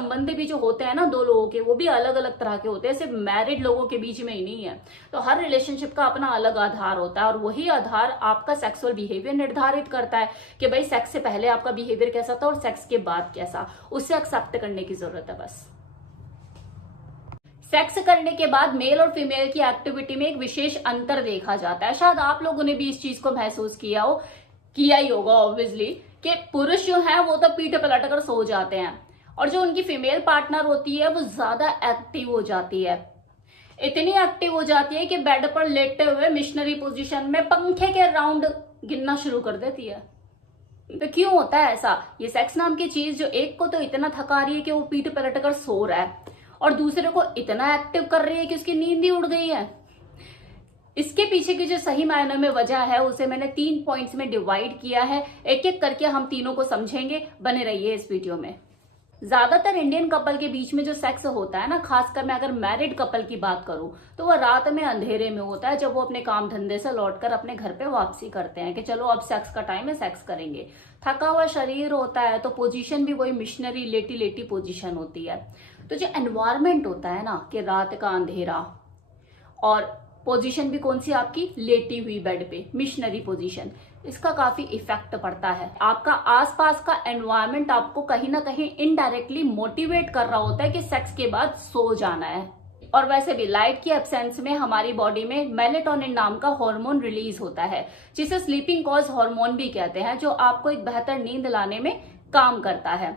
संबंध भी जो होते हैं ना दो लोगों के, वो भी अलग अलग तरह के होते हैं, सिर्फ मैरिड लोगों के बीच में ही नहीं है। तो हर रिलेशनशिप का अपना अलग आधार होता है और वही आधार आपका सेक्सुअल बिहेवियर निर्धारित करता है कि भाई सेक्स से पहले आपका बिहेवियर कैसा था और सेक्स के बाद कैसा, उससे एक्सेप्ट करने की जरूरत है बस। सेक्स करने के बाद मेल और फीमेल की एक्टिविटी में एक विशेष अंतर देखा जाता है। शायद आप लोगों ने भी इस चीज को महसूस किया ही होगा ऑब्वियसली, कि पुरुष जो है वो तो पीठ पलट कर सो जाते हैं और जो उनकी फीमेल पार्टनर होती है वो ज्यादा एक्टिव हो जाती है। इतनी एक्टिव हो जाती है कि बेड पर लेटे हुए मिशनरी पोजीशन में पंखे के राउंड गिनना शुरू कर देती है। तो क्यों होता है ऐसा? ये सेक्स नाम की चीज जो एक को तो इतना थका रही है कि वो पीठ पलट कर सो रहा है और दूसरे को इतना एक्टिव कर रही है कि उसकी नींद ही उड़ गई है। इसके पीछे की जो सही मायने में वजह है उसे मैंने 3 पॉइंट्स में डिवाइड किया है, एक एक करके हम तीनों को समझेंगे। बने रहिए इस वीडियो में। ज्यादातर इंडियन कपल के बीच में जो सेक्स होता है ना, खासकर मैं अगर मैरिड कपल की बात करूं तो वह रात में अंधेरे में होता है, जब वो अपने काम धंधे से लौटकर अपने घर पे वापसी करते हैं कि चलो अब सेक्स का टाइम है, सेक्स करेंगे। थका हुआ शरीर होता है तो पोजीशन भी वही मिशनरी लेटी लेटी पोजीशन होती है। तो जो एनवायरमेंट होता है ना कि रात का अंधेरा और पोजीशन भी कौन सी आपकी, लेटी हुई बेड पे, मिशनरी पोजीशन, इसका काफी इफेक्ट पड़ता है। आपका आसपास का एनवायरमेंट आपको कहीं ना कहीं इनडायरेक्टली मोटिवेट कर रहा होता है कि सेक्स के बाद सो जाना है। और वैसे भी लाइट की एब्सेंस में हमारी बॉडी में मेलेटोनिन नाम का हार्मोन रिलीज होता है, जिसे स्लीपिंग कॉज हार्मोन भी कहते हैं, जो आपको एक बेहतर नींद लाने में काम करता है।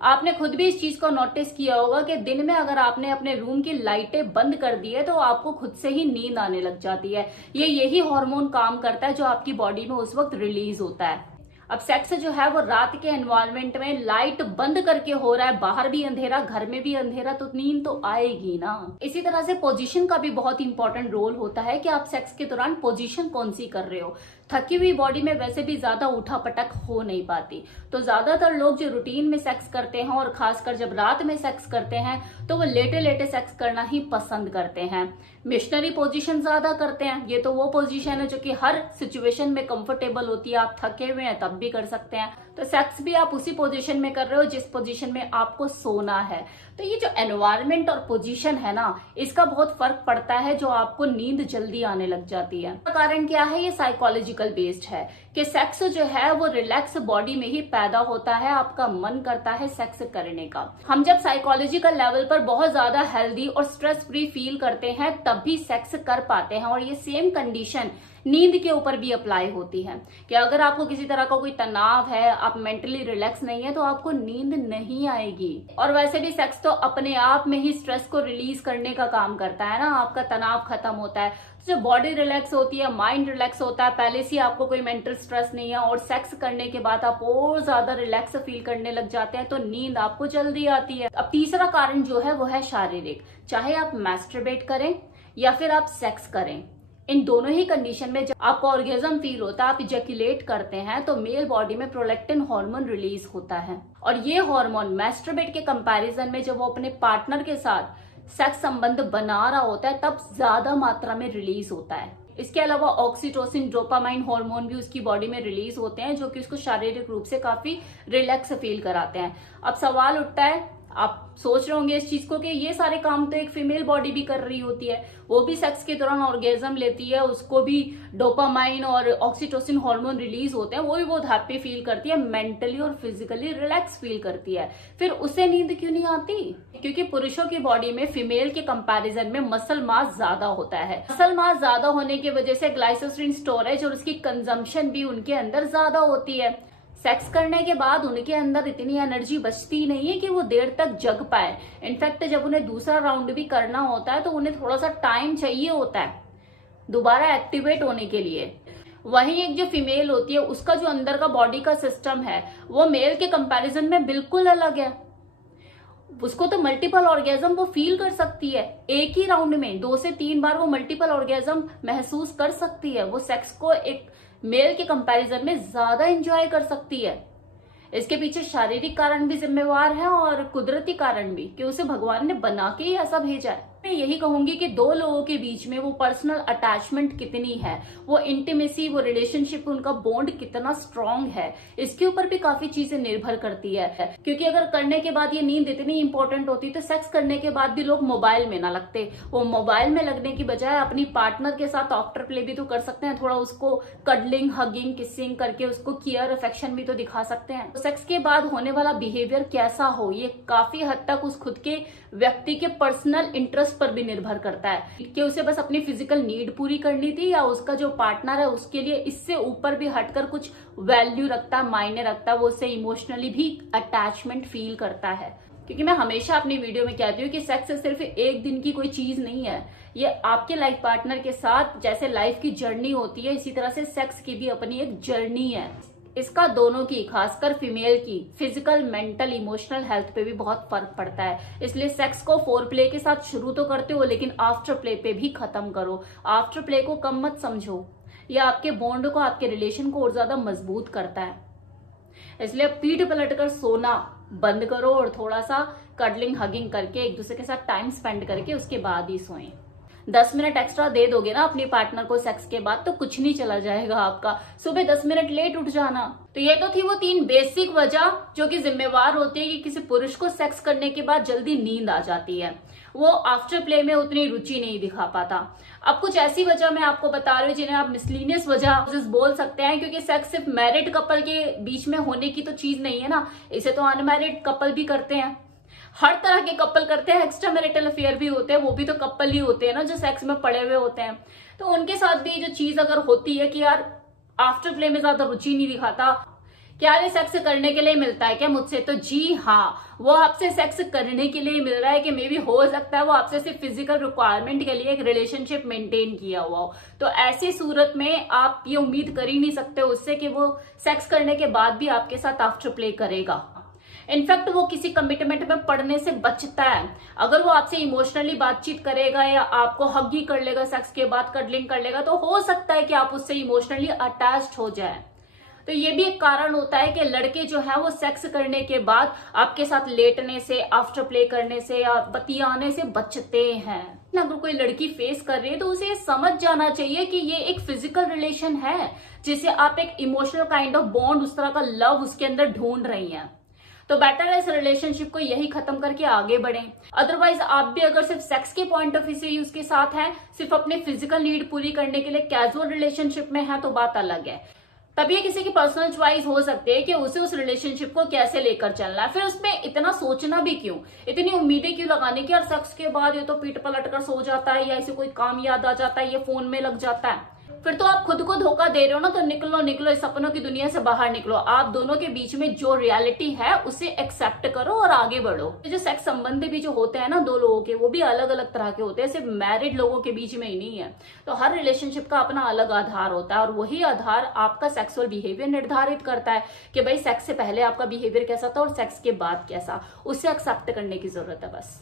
आपने खुद भी इस चीज को नोटिस किया होगा कि दिन में अगर आपने अपने रूम की लाइटें बंद कर दी है तो आपको खुद से ही नींद आने लग जाती है। यही हार्मोन काम करता है जो आपकी बॉडी में उस वक्त रिलीज होता है। अब सेक्स जो है वो रात के एनवायरनमेंट में लाइट बंद करके हो रहा है, बाहर भी अंधेरा घर में भी अंधेरा, तो नींद तो आएगी ना। इसी तरह से पोजीशन का भी बहुत इंपॉर्टेंट रोल होता है कि आप सेक्स के दौरान पोजीशन कौन सी कर रहे हो। थकी हुई बॉडी में वैसे भी ज्यादा उठा पटक हो नहीं पाती, तो ज्यादातर लोग जो रूटीन में सेक्स करते हैं और खासकर जब रात में सेक्स करते हैं तो वो लेटे लेटे सेक्स करना ही पसंद करते हैं। मिशनरी पोजीशन ज्यादा करते हैं। ये तो वो पोजीशन है जो कि हर सिचुएशन में कंफर्टेबल होती है, आप थके हुए हैं तब भी कर सकते हैं। तो सेक्स भी आप उसी पोजीशन में कर रहे हो जिस पोजीशन में आपको सोना है। तो ये जो एनवायरनमेंट और पोजीशन है ना, इसका बहुत फर्क पड़ता है, जो आपको नींद जल्दी आने लग जाती है। कारण क्या है? ये साइकोलॉजिकल बेस्ड है कि सेक्स जो है वो रिलैक्स बॉडी में ही पैदा होता है, आपका मन करता है सेक्स करने का। हम जब साइकोलॉजिकल लेवल पर बहुत ज्यादा हेल्दी और स्ट्रेस फ्री फील करते हैं तब भी सेक्स कर पाते हैं। और ये सेम कंडीशन नींद के ऊपर भी अप्लाई होती है कि अगर आपको किसी तरह का कोई तनाव है, आप मेंटली रिलैक्स नहीं है, तो आपको नींद नहीं आएगी। और वैसे भी सेक्स तो अपने आप में ही स्ट्रेस को रिलीज करने का काम करता है ना, आपका तनाव खत्म होता है, तो जब बॉडी रिलैक्स होती है, माइंड रिलैक्स होता है, पहले से आपको कोई मेंटल स्ट्रेस नहीं है और सेक्स करने के बाद आप और ज्यादा रिलैक्स फील करने लग जाते हैं, तो नींद आपको जल्दी आती है। अब तीसरा कारण जो है वो है शारीरिक। चाहे आप मैस्टरबेट करें या फिर आप सेक्स करें, इन दोनों ही कंडीशन में जब आपको ऑर्गेज्म फील होता है, आप इजैक्युलेट करते हैं, तो मेल बॉडी में प्रोलैक्टिन हार्मोन रिलीज होता है। और ये हार्मोन मैस्टरबेट के कंपैरिजन में जब वो अपने पार्टनर के साथ सेक्स संबंध बना रहा होता है तब ज्यादा मात्रा में रिलीज होता है। इसके अलावा ऑक्सीटोसिन, डोपामाइन हार्मोन भी उसकी बॉडी में रिलीज होते हैं, जो कि उसको शारीरिक रूप से काफी रिलैक्स फील कराते हैं। अब सवाल उठता है, आप सोच रहे होंगे इस चीज को कि ये सारे काम तो एक फीमेल बॉडी भी कर रही होती है, वो भी सेक्स के दौरान ऑर्गेज्म लेती है, उसको भी डोपामाइन और ऑक्सीटोसिन हार्मोन रिलीज होते हैं, वो भी बहुत हैप्पी फील करती है, मेंटली और फिजिकली रिलैक्स फील करती है, फिर उसे नींद क्यों नहीं आती? क्योंकि पुरुषों की बॉडी में फीमेल के कंपैरिजन में मसल मास ज्यादा होता है। मसल मास ज्यादा होने की वजह से ग्लाइकोजेन स्टोरेज और उसकी कंजम्पशन भी उनके अंदर ज्यादा होती है। सेक्स करने के बाद उनके अंदर इतनी एनर्जी बचती नहीं है कि वो देर तक जग पाए। इनफैक्ट जब उन्हें दूसरा राउंड भी करना होता है तो उन्हें थोड़ा सा टाइम चाहिए होता है दोबारा एक्टिवेट होने के लिए। वहीं एक जो फीमेल होती है उसका जो अंदर का बॉडी का सिस्टम है वो मेल के कंपैरिजन में बिल्कुल अलग है। उसको तो मल्टीपल ऑर्गेज्म वो फील कर सकती है, एक ही राउंड में 2 से 3 बार वो मल्टीपल ऑर्गेज्म महसूस कर सकती है। वो सेक्स को एक मेल के कंपैरिजन में ज्यादा एंजॉय कर सकती है। इसके पीछे शारीरिक कारण भी जिम्मेवार है और कुदरती कारण भी, कि उसे भगवान ने बना के ही ऐसा भेजा है। मैं यही कहूंगी कि दो लोगों के बीच में वो पर्सनल अटैचमेंट कितनी है, वो इंटीमेसी, वो रिलेशनशिप, उनका बॉन्ड कितना स्ट्रांग है, इसके ऊपर भी काफी चीजें निर्भर करती है। क्योंकि अगर करने के बाद ये नींद इतनी इंपॉर्टेंट होती तो सेक्स करने के बाद भी लोग मोबाइल में ना लगते। वो मोबाइल में लगने की बजाय अपनी पार्टनर के साथ आफ्टर प्ले भी तो कर सकते हैं, थोड़ा उसको कडलिंग, हगिंग, किसिंग करके उसको केयर, अफेक्शन भी तो दिखा सकते हैं। तो सेक्स के बाद होने वाला बिहेवियर कैसा हो, ये काफी हद तक उस खुद के व्यक्ति के पर्सनल इंटरेस्ट पर भी निर्भर करता है कि उसे बस अपनी फिजिकल नीड पूरी करनी थी या उसका जो पार्टनर है उसके लिए इससे ऊपर भी हटकर कुछ वैल्यू रखता है, मायने रखता है, वो उससे इमोशनली भी अटैचमेंट फील करता है। क्योंकि मैं हमेशा अपनी वीडियो में कहती हूँ कि सेक्स सिर्फ एक दिन की कोई चीज नहीं है, ये आपके लाइफ पार्टनर के साथ जैसे लाइफ की जर्नी होती है, इसी तरह से सेक्स की भी अपनी एक जर्नी है। इसका दोनों की, खासकर फीमेल की फिजिकल, मेंटल, इमोशनल हेल्थ पे भी बहुत फर्क पड़ता है। इसलिए सेक्स को फोर प्ले के साथ शुरू तो करते हो, लेकिन आफ्टर प्ले पे भी खत्म करो। आफ्टर प्ले को कम मत समझो, यह आपके बॉन्ड को, आपके रिलेशन को और ज्यादा मजबूत करता है। इसलिए पीठ पलटकर सोना बंद करो और थोड़ा सा कडलिंग, हगिंग करके एक दूसरे के साथ टाइम स्पेंड करके उसके बाद ही सोएं। 10 मिनट एक्स्ट्रा दे दोगे ना अपने पार्टनर को सेक्स के बाद तो कुछ नहीं चला जाएगा आपका। सुबह 10 मिनट लेट उठ जाना। तो ये तो थी वो 3 बेसिक वजह जो कि जिम्मेवार होती है कि किसी पुरुष को सेक्स करने के बाद जल्दी नींद आ जाती है, वो आफ्टर प्ले में उतनी रुचि नहीं दिखा पाता। अब कुछ ऐसी वजह मैं आपको बता रही हूँ जिन्हें आप मिसलीनियस वजह बोल सकते हैं, क्योंकि सेक्स सिर्फ मैरिड कपल के बीच में होने की तो चीज नहीं है ना, इसे तो अनमैरिड कपल भी करते हैं, हर तरह के कपल करते हैं। एक्स्ट्रा मैरिटल अफेयर भी होते हैं, वो भी तो कपल ही होते हैं ना जो सेक्स में पड़े हुए होते हैं। तो उनके साथ भी जो चीज अगर होती है कि यार आफ्टर प्ले में ज्यादा रुचि नहीं दिखाता, क्या ये सेक्स करने के लिए मिलता है क्या मुझसे, तो जी हाँ, वो आपसे सेक्स करने के लिए मिल रहा है कि मे भी हो सकता है वो आपसे सिर्फ फिजिकल रिक्वायरमेंट के लिए एक रिलेशनशिप मेंटेन किया हुआ हो। तो ऐसी सूरत में आप ये उम्मीद कर ही नहीं सकते उससे कि वो सेक्स करने के बाद भी आपके साथ आफ्टर प्ले करेगा। इनफैक्ट वो किसी कमिटमेंट में पड़ने से बचता है। अगर वो आपसे इमोशनली बातचीत करेगा या आपको हग ही कर लेगा सेक्स के बाद, कडलिंग कर लेगा, तो हो सकता है कि आप उससे इमोशनली अटैच्ड हो जाए। तो ये भी एक कारण होता है कि लड़के जो है वो सेक्स करने के बाद आपके साथ लेटने से, आफ्टर प्ले करने से या बतियाने से बचते हैं। अगर कोई लड़की फेस कर रही है तो उसे समझ जाना चाहिए कि ये एक फिजिकल रिलेशन है जिसे आप एक इमोशनल काइंड ऑफ बॉन्ड, उस तरह का लव उसके अंदर ढूंढ रही हैं। तो बेटर है इस रिलेशनशिप को यही खत्म करके आगे बढ़ें। अदरवाइज आप भी अगर सिर्फ सेक्स के पॉइंट ऑफ व्यू से ही उसके साथ हैं, सिर्फ अपने फिजिकल नीड पूरी करने के लिए कैजुअल रिलेशनशिप में है, तो बात अलग है। तब ये किसी की पर्सनल चॉइस हो सकती है कि उसे उस रिलेशनशिप को कैसे लेकर चलना है। फिर उसमें इतना सोचना भी क्यों, इतनी उम्मीदें क्यों लगाने की, और सेक्स के बाद ये तो पीठ पलट कर सो जाता है या इसे कोई काम याद आ जाता है, ये फोन में लग जाता है, फिर तो आप खुद को धोखा दे रहे हो ना। तो निकलो निकलो, इस सपनों की दुनिया से बाहर निकलो। आप दोनों के बीच में जो रियलिटी है उसे एक्सेप्ट करो और आगे बढ़ो। जो सेक्स संबंध भी जो होते हैं ना दो लोगों के, वो भी अलग अलग तरह के होते हैं, सिर्फ मैरिड लोगों के बीच में ही नहीं है। तो हर रिलेशनशिप का अपना अलग आधार होता है और वही आधार आपका सेक्सुअल बिहेवियर निर्धारित करता है कि भाई सेक्स से पहले आपका बिहेवियर कैसा था और सेक्स के बाद कैसा, उसे एक्सेप्ट करने की जरूरत है बस।